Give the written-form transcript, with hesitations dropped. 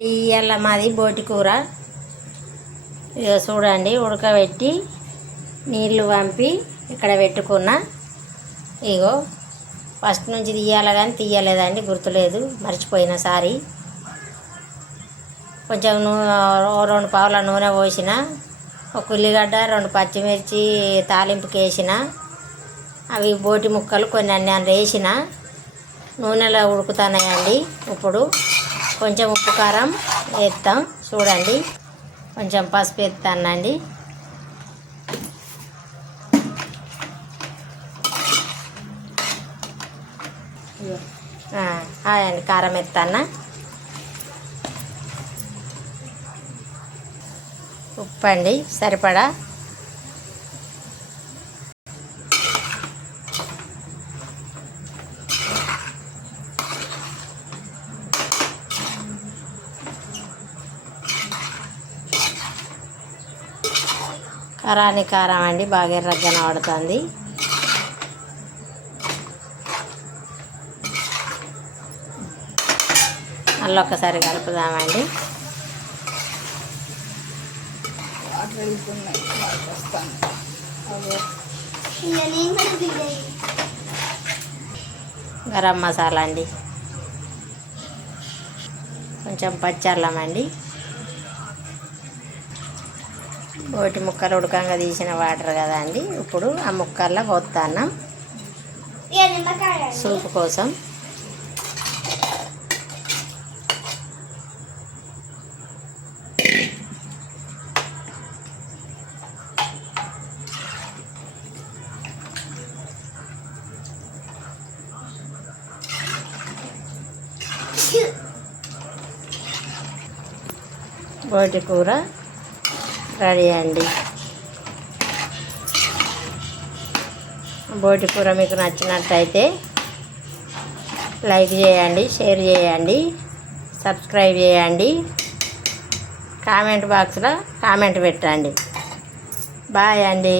ఇవాళ మాది బోటి కూర. ఇక చూడండి, ఉడకబెట్టి నీళ్ళు పంపి ఇక్కడ పెట్టుకున్న. ఇగో ఫస్ట్ నుంచి తీయాలి కానీ తీయలేదండి, గుర్తులేదు, మర్చిపోయిన సారి. కొంచెం నూనె, 2 పావుల నూనె పోసిన, ఒక ఉల్లిగడ్డ 2 పచ్చిమిర్చి తాలింపుకి వేసిన. అవి బోటి ముక్కలు కొన్ని అన్ని వేసిన నూనెలో ఉడుకుతున్నాయండి. ఇప్పుడు కొంచెం ఉప్పు కారం వేస్తాం చూడండి, కొంచెం పసుపు వేస్తానండి. అండి కారం వేస్తాను, ఉప్పు అండి సరిపడా. కారం అండి, బాగా ఎర్రగా కనబడుతుంది. మళ్ళీ ఒకసారి కలుపుదామండి. గరం మసాలా అండి, కొంచెం పచ్చల్లం అండి, బోటి ముక్కలు ఉడకంగా తీసిన వాటర్ కదా అండి. ఇప్పుడు ఆ ముక్కల్లో పోస్తాను సూపు కోసం. బోటి కూర రెడీ అండి. బోటి కూర మీకు నచ్చినట్టయితే లైక్ చేయండి, షేర్ చేయండి, సబ్స్క్రైబ్ చేయండి, కామెంట్ బాక్స్లో కామెంట్ పెట్టండి. బాయ్ అండి.